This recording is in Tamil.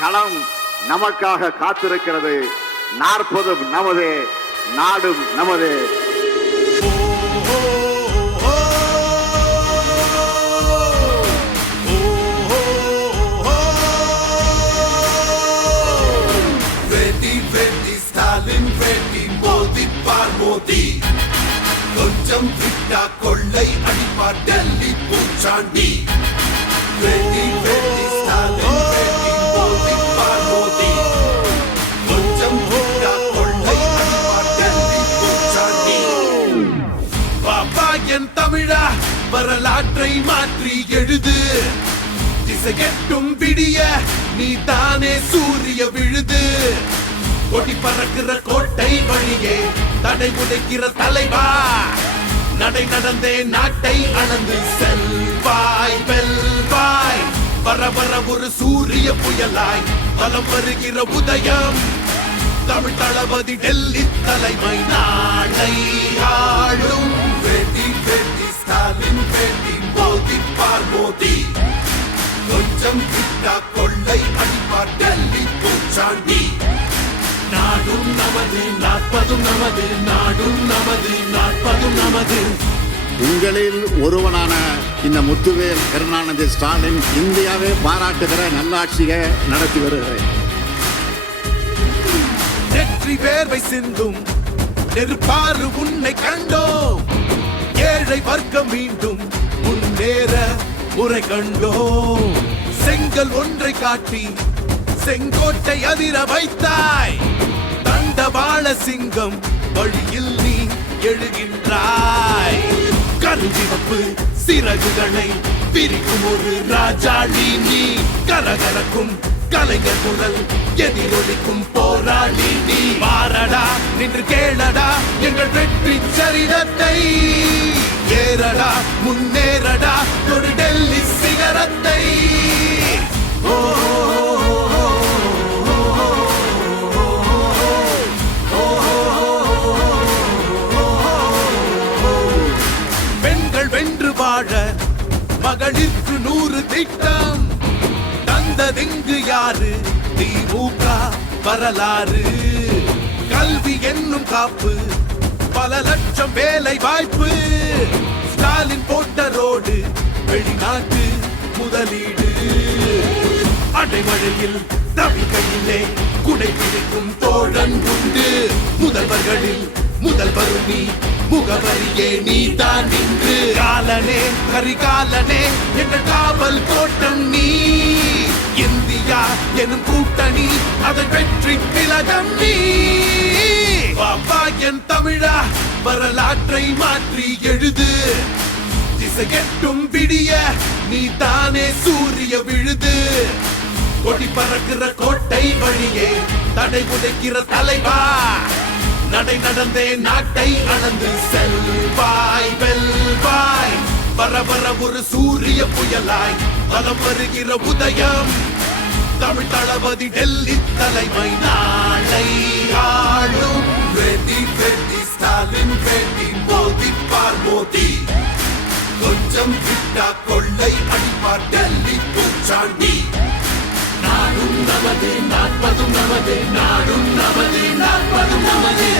களம் நமக்காக காத்திருக்கிறது. நாற்பதும் நமது நாடும் நமது. கொஞ்சம் விட்டா கொள்ளை அடிப்பார் டெல்லி பூச்சாண்டி. காற்றை மாற்றி எழுது. திசையெட்டும் விடிய நீ தானே சூரிய விழுது. கொடி பறக்கிற கோட்டை வழியே தடை உடைக்கிற தலைவா. நடை நடந்தே நாட்டை அளந்து செல்வாய் வெல்வாய். வர வர ஒரு சூரிய புயலாய் பலம் வருகிற உதயம். தமிழ் தளபதி டெல்லி தலைமை நாளை ஆளும். வெடி வெடி ஸ்டாலின் வெடி மோதி கொஞ்சம் விட்டா கொள்ளை அடிப்பார் டெல்லி பூச்சாண்டி. நாடும் நமது நாற்பதும் நமது நாடும் நமது நாற்பதும் நமது. உங்களில் ஒருவனான இந்த முத்துவேல் கருணாநிதி ஸ்டாலின் இந்தியாவை பாராட்டுகிற நல்லாட்சியை நடத்தி வருகிறேன். நெற்றி வேர்வை சிந்தும் நெருப்பாறு உன்னை கண்டோம். ஏழை வர்க்கம் மீண்டும் முன்னேற முறை கண்டோம். செங்கல் ஒன்றை காட்டி செங்கோட்டை அதிர வைத்தாய். தண்டவாள சிங்கம் வழியில் நீ எழுகின்றாய். கருஞ்சிவப்பு சிறகுகளை பிரிக்கும் ஒரு ராஜாளி நீ. கரகரக்கும் கலைஞர் குரல் எதிரொலிக்கும் போராளி நீ மாறடா நின்று கேளடா எங்கள் வெற்றி சரிதத்தை ஏறடா முன்னேறடா ஒரு டெல்லி சிகரத்தை ஓ பெண்கள் வென்று வாழ மகளிருக்கு நூறு திட்டம் வரலாறு திமுக வரலாறு. கல்வி என்னும் காப்பு பல லட்சம் வேலை வாய்ப்பு. ஸ்டாலின் போட்ட ரோடு வெளிநாட்டு முதலீடு. அடைமழையில் தவிக்கையிலே குடை பிடிக்கும் தோழன் உண்டு. முதல்வர்களில் முதல்வர் நீ முகவரியே நீ தான் நின்று காலனே கரிகாலனே எங்கள் காவல் கோட்டம் நீ. இந்தியா எனும் கூட்டணி அதன் வெற்றி திலகம் நீ. பாப்பா என் தமிழா வரலாற்றை மாற்றி எழுது. திசையெட்டும் விடிய நீ தானே சூரிய விழுது. கொடி பறக்கிற கோட்டை வழியே தடை உதைக்கிற தலைவா. நடை நடந்தே நாட்டை அளந்து செல்வாய் வெல்வாய். வர வர ஒரு சூரிய புயலாய் பலம் வருகிற உதயம். தமிழ் தளபதி டெல்லி தலைமை நாளை ஆளும். ரெடி ரெடி ஸ்டாலின் ரெடி மோதி பார் மோதி. கொஞ்சம் விட்டா கொள்ளை அடிப்பார் டெல்லி பூச்சாண்டி. நாடும் நமது நாற்பதும் நமது நாடும் நமது நாற்பதும் நமது.